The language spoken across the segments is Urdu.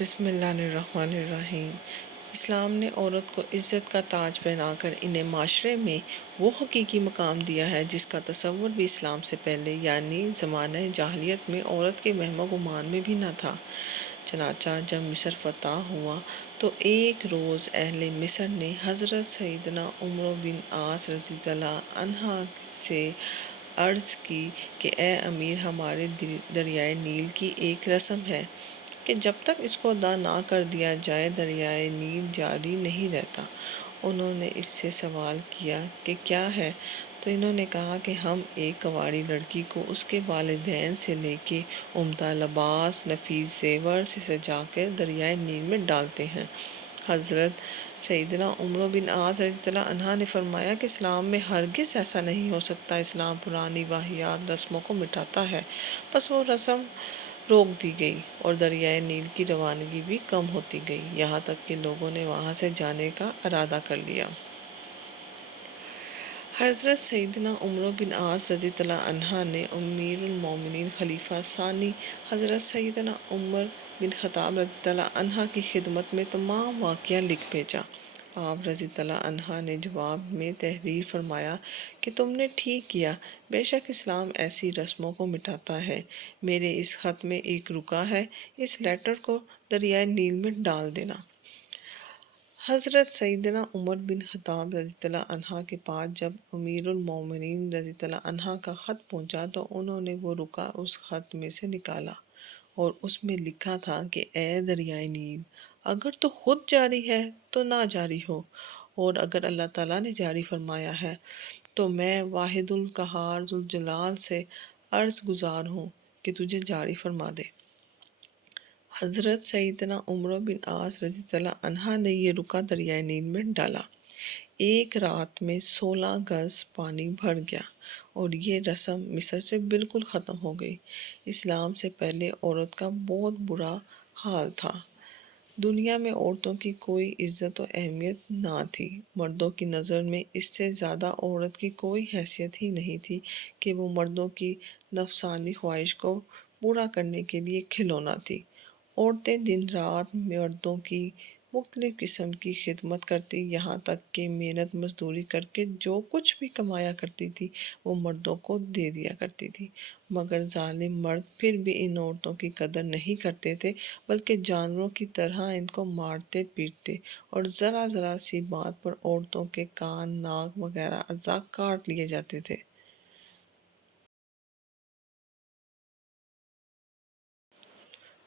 بسم اللہ الرحمن الرحیم۔ اسلام نے عورت کو عزت کا تاج پہنا کر انہیں معاشرے میں وہ حقیقی مقام دیا ہے جس کا تصور بھی اسلام سے پہلے یعنی زمانہ جاہلیت میں عورت کے وہم و گمان میں بھی نہ تھا۔ چنانچہ جب مصر فتح ہوا تو ایک روز اہل مصر نے حضرت سیدنا عمرو بن عاص رضی اللہ عنہ سے عرض کی کہ اے امیر، ہمارے دریائے نیل کی ایک رسم ہے کہ جب تک اس کو ادا نہ کر دیا جائے دریائے نیل جاری نہیں رہتا۔ انہوں نے اس سے سوال کیا کہ کیا ہے؟ تو انہوں نے کہا کہ ہم ایک کنواری لڑکی کو اس کے والدین سے لے کے عمدہ لباس نفیس زیور سے سجا کر دریائے نیل میں ڈالتے ہیں۔ حضرت سیدنا عمرو بن عاص رضی اللہ عنہ نے فرمایا کہ اسلام میں ہرگز ایسا نہیں ہو سکتا، اسلام پرانی واہیات رسموں کو مٹاتا ہے۔ پس وہ رسم روک دی گئی اور دریائے نیل کی روانگی بھی کم ہوتی گئی، یہاں تک کہ لوگوں نے وہاں سے جانے کا ارادہ کر لیا۔ حضرت سیدنا عمرو بن عاص رضی اللہ عنہ نے امیر المومنین خلیفہ ثانی حضرت سیدنا عمر بن خطاب رضی اللہ عنہ کی خدمت میں تمام واقعہ لکھ بھیجا۔ آپ رضی اللہ عنہ نے جواب میں تحریر فرمایا کہ تم نے ٹھیک کیا، بے شک اسلام ایسی رسموں کو مٹاتا ہے۔ میرے اس خط میں ایک رکا ہے، اس لیٹر کو دریائے نیل میں ڈال دینا۔ حضرت سیدنا عمر بن خطاب رضی اللہ عنہ کے پاس جب امیر المومنین رضی اللہ عنہ کا خط پہنچا تو انہوں نے وہ رکا اس خط میں سے نکالا اور اس میں لکھا تھا کہ اے دریائے نیل، اگر تو خود جاری ہے تو نہ جاری ہو، اور اگر اللہ تعالیٰ نے جاری فرمایا ہے تو میں واحد القہار ذوالجلال سے عرض گزار ہوں کہ تجھے جاری فرما دے۔ حضرت سیدنا عمرو بن عاص رضی اللہ عنہ نے یہ رکا دریائے نیل میں ڈالا۔ ایک رات میں 16 گز پانی بھر گیا اور یہ رسم مصر سے بالکل ختم ہو گئی۔ اسلام سے پہلے عورت کا بہت برا حال تھا۔ دنیا میں عورتوں کی کوئی عزت و اہمیت نہ تھی۔ مردوں کی نظر میں اس سے زیادہ عورت کی کوئی حیثیت ہی نہیں تھی کہ وہ مردوں کی نفسانی خواہش کو پورا کرنے کے لیے کھلونا تھی۔ عورتیں دن رات مردوں کی مختلف قسم کی خدمت کرتی، یہاں تک کہ محنت مزدوری کر کے جو کچھ بھی کمایا کرتی تھی وہ مردوں کو دے دیا کرتی تھی، مگر ظالم مرد پھر بھی ان عورتوں کی قدر نہیں کرتے تھے، بلکہ جانوروں کی طرح ان کو مارتے پیٹتے اور ذرا ذرا سی بات پر عورتوں کے کان، ناک وغیرہ اعضاء کاٹ لیے جاتے تھے۔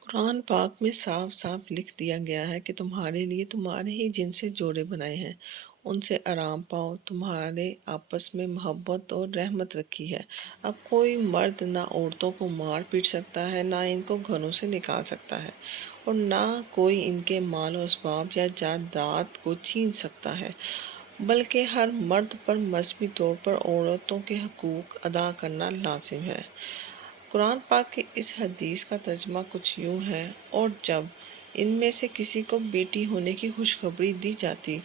قرآن پاک میں صاف صاف لکھ دیا گیا ہے کہ تمہارے لیے تمہارے ہی جن سے جوڑے بنائے ہیں، ان سے آرام پاؤ، تمہارے آپس میں محبت اور رحمت رکھی ہے۔ اب کوئی مرد نہ عورتوں کو مار پیٹ سکتا ہے، نہ ان کو گھروں سے نکال سکتا ہے، اور نہ کوئی ان کے مال و اسباب یا جائیداد کو چھین سکتا ہے، بلکہ ہر مرد پر مذہبی طور پر عورتوں کے حقوق ادا کرنا لازم ہے۔ قرآن پاک کی اس حدیث کا ترجمہ کچھ یوں ہے: اور جب ان میں سے کسی کو بیٹی ہونے کی خوشخبری دی جاتی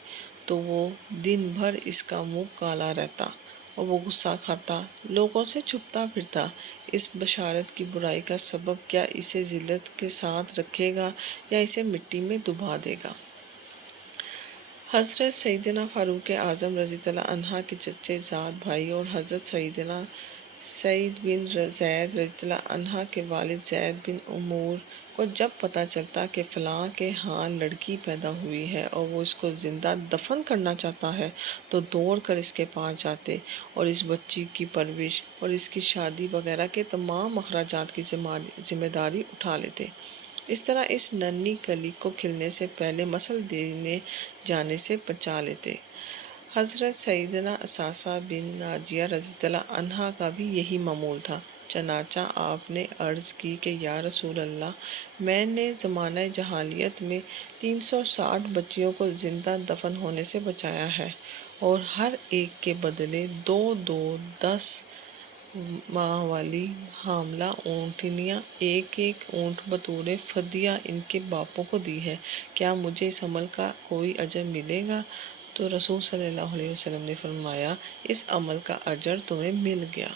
تو وہ دن بھر اس کا منہ کالا رہتا اور وہ غصہ کھاتا، لوگوں سے چھپتا پھرتا۔ اس بشارت کی برائی کا سبب کیا اسے ذلت کے ساتھ رکھے گا یا اسے مٹی میں دبا دے گا؟ حضرت سیدنا فاروق اعظم رضی اللہ عنہ کے چچے زاد بھائی اور حضرت سیدنا سعید بن زید رضی اللہ عنہ کے والد زید بن عمرو کو جب پتہ چلتا کہ فلاں کے ہاں لڑکی پیدا ہوئی ہے اور وہ اس کو زندہ دفن کرنا چاہتا ہے تو دوڑ کر اس کے پاس جاتے اور اس بچی کی پرورش اور اس کی شادی وغیرہ کے تمام اخراجات کی ذمہ داری اٹھا لیتے۔ اس طرح اس ننھی کلی کو کھلنے سے پہلے مثل دینے جانے سے بچا لیتے۔ حضرت سیدنا اساسہ بن ناجیہ رضی اللہ عنہ کا بھی یہی معمول تھا۔ چنانچہ آپ نے عرض کی کہ یا رسول اللہ، میں نے زمانہ جاہلیت میں 360 بچیوں کو زندہ دفن ہونے سے بچایا ہے، اور ہر ایک کے بدلے 10 ماہ والی حاملہ اونٹنیاں ایک اونٹ بطور فدیہ ان کے باپوں کو دی ہے۔ کیا مجھے اس عمل کا کوئی اجر ملے گا؟ تو رسول صلی اللہ علیہ وسلم نے فرمایا، اس عمل کا اجر تمہیں مل گیا۔